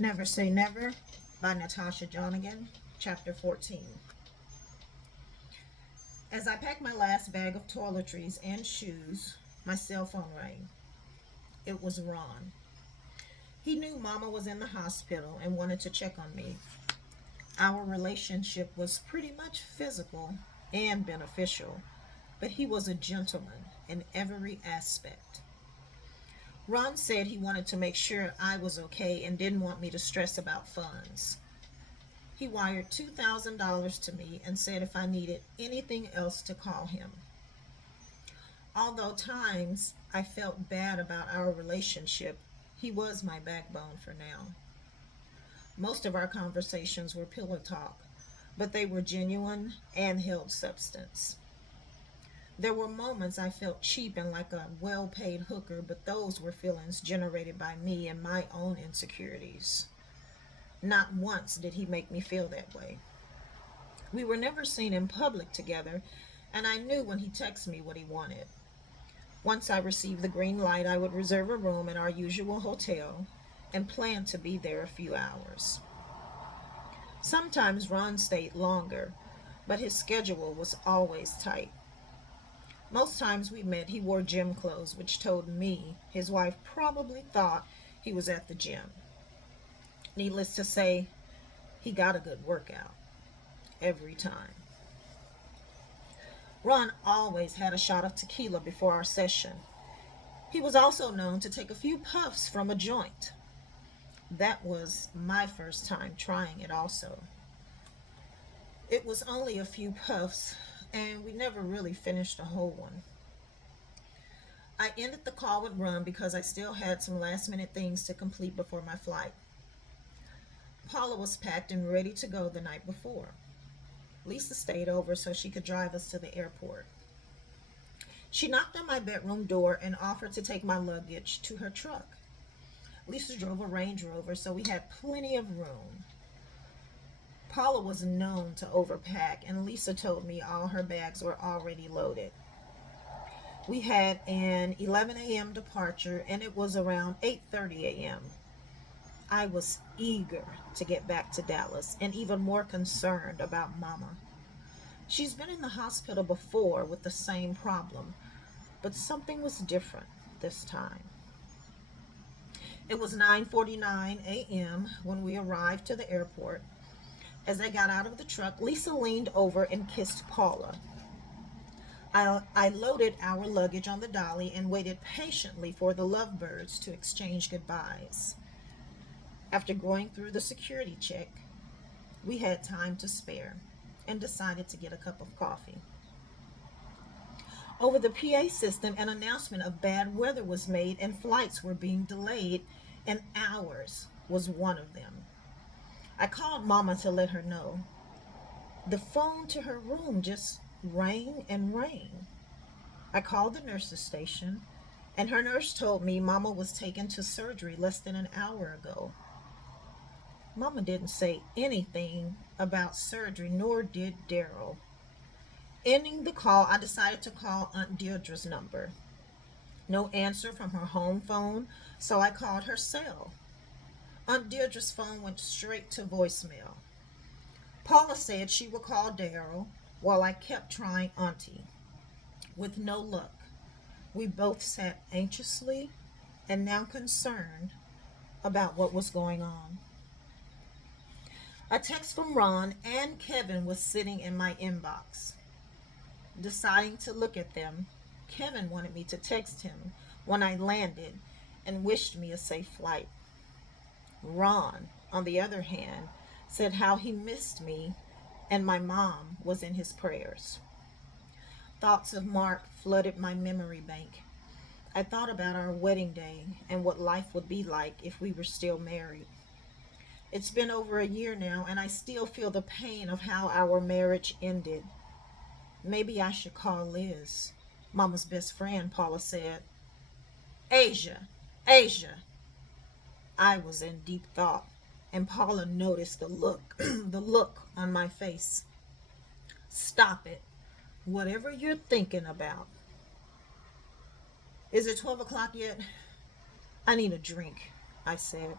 Never Say Never by Natasha Jonigan, Chapter 14. As I packed my last bag of toiletries and shoes, my cell phone rang. It was Ron. He knew Mama was in the hospital and wanted to check on me. Our relationship was pretty much physical and beneficial, but he was a gentleman in every aspect. Ron said he wanted to make sure I was okay and didn't want me to stress about funds. He wired $2,000 to me and said if I needed anything else to call him. Although times I felt bad about our relationship, he was my backbone for now. Most of our conversations were pillow talk, but they were genuine and held substance. There were moments I felt cheap and like a well paid hooker, but those were feelings generated by me and my own insecurities. Not once did he make me feel that way. We were never seen in public together, and I knew when he texted me what he wanted. Once I received the green light, I would reserve a room at our usual hotel and plan to be there a few hours. Sometimes Ron stayed longer, but his schedule was always tight. Most times we met, he wore gym clothes, which told me his wife probably thought he was at the gym. Needless to say, he got a good workout every time. Ron always had a shot of tequila before our session. He was also known to take a few puffs from a joint. That was my first time trying it, also. It was only a few puffs, and we never really finished a whole one. I ended the call with Ron because I still had some last minute things to complete before my flight. Paula was packed and ready to go the night before. Lisa stayed over so she could drive us to the airport. She knocked on my bedroom door and offered to take my luggage to her truck. Lisa drove a Range Rover, so we had plenty of room. Paula was known to overpack, and Lisa told me all her bags were already loaded. We had an 11 a.m. departure, and it was around 8:30 a.m. I was eager to get back to Dallas and even more concerned about Mama. She's been in the hospital before with the same problem, but something was different this time. It was 9:49 a.m. when we arrived to the airport. As I got out of the truck, Lisa leaned over and kissed Paula. I loaded our luggage on the dolly and waited patiently for the lovebirds to exchange goodbyes. After going through the security check, we had time to spare and decided to get a cup of coffee. Over the PA system, an announcement of bad weather was made and flights were being delayed, and ours was one of them. I called Mama to let her know. The phone to her room just rang and rang. I called the nurse's station, and her nurse told me Mama was taken to surgery less than an hour ago. Mama didn't say anything about surgery, nor did Daryl. Ending the call, I decided to call Aunt Deirdre's number. No answer from her home phone, so I called her cell. Aunt Deirdre's phone went straight to voicemail. Paula said she would call Daryl while I kept trying Auntie. With no luck, we both sat anxiously and now concerned about what was going on. A text from Ron and Kevin was sitting in my inbox. Deciding to look at them, Kevin wanted me to text him when I landed and wished me a safe flight. Ron, on the other hand, said how he missed me and my mom was in his prayers. Thoughts of Mark flooded my memory bank. I thought about our wedding day and what life would be like if we were still married. It's been over a year now, and I still feel the pain of how our marriage ended. Maybe I should call Liz, Mama's best friend, Paula said. Asia, Asia. I was in deep thought, and Paula noticed the look, the look on my face. Stop it. Whatever you're thinking about. Is it 12 o'clock yet? I need a drink, I said.